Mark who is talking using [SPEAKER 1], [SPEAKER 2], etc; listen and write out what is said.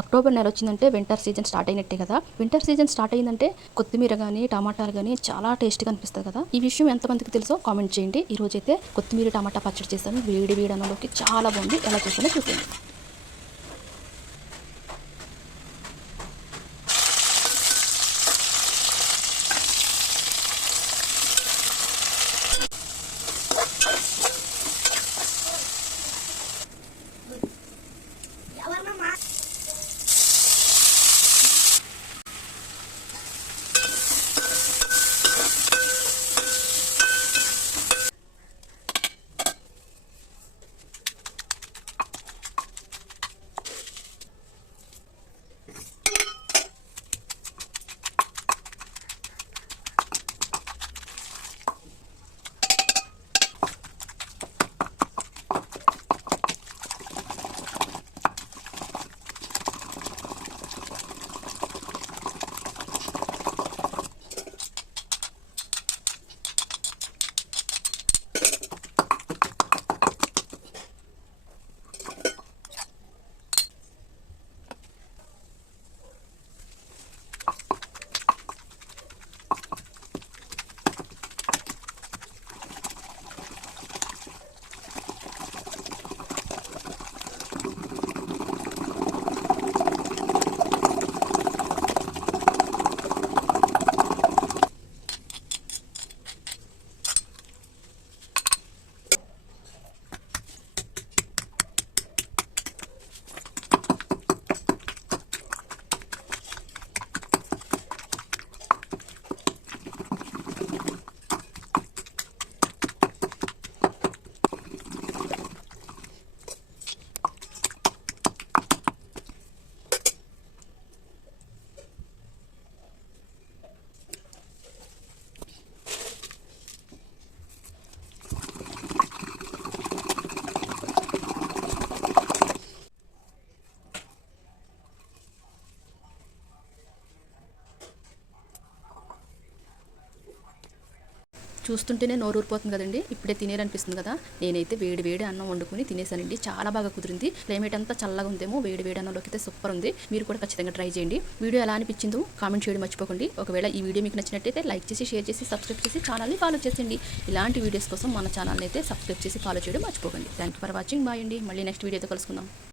[SPEAKER 1] October నెల వచ్చిందంటే winter season start అయినట్టే కదా. వింటర్ సీజన్ స్టార్ట్ అయిందంటే కొత్తిమీర కానీ టమాటాలు కానీ చాలా టేస్ట్గా అనిపిస్తుంది కదా. ఈ విషయం ఎంతమందికి తెలుసో కామెంట్ చేయండి. ఈ రోజు అయితే కొత్తిమీర టమాటా పచ్చడి చేశాను. వేడి వేడి అన్నంలోకి చాలా బాగుంది. ఎలా చేశానో చూసేయండి. చూస్తుంటేనే నోరు ఊరిపోతుంది కదండి. ఇప్పుడే తినేరనిపిస్తుంది కదా. నేనైతే వేడి వేడి అన్నం వండుకుని తినేసానండి. చాలా బాగా కుదిరింది. క్లైమేట్ అంతా చల్లగా ఉందేమో వేడి వేడి అన్నంలోకి అయితే సూపర్ ఉంది. మీరు కూడా ఖచ్చితంగా ట్రై చేయండి. వీడియో ఎలా అనిపించిందో కామెంట్ చేయడం మర్చిపోకండి. ఒకవేళ ఈ వీడియో మీకు నచ్చినట్టయితే లైక్ చేసి షేర్ చేసి సబ్స్క్రైబ్ చేసి ఛానల్ని ఫాలో చేసేయండి. ఇలాంటి వీడియోస్ కోసం మన ఛానల్ని అయితే సబ్స్క్రైబ్ చేసి ఫాలో చేయడం మర్చిపోకండి. Thank you for watching. Bye అండి. మళ్ళీ నెక్స్ట్ వీడియోతో కలుసుకుందాం.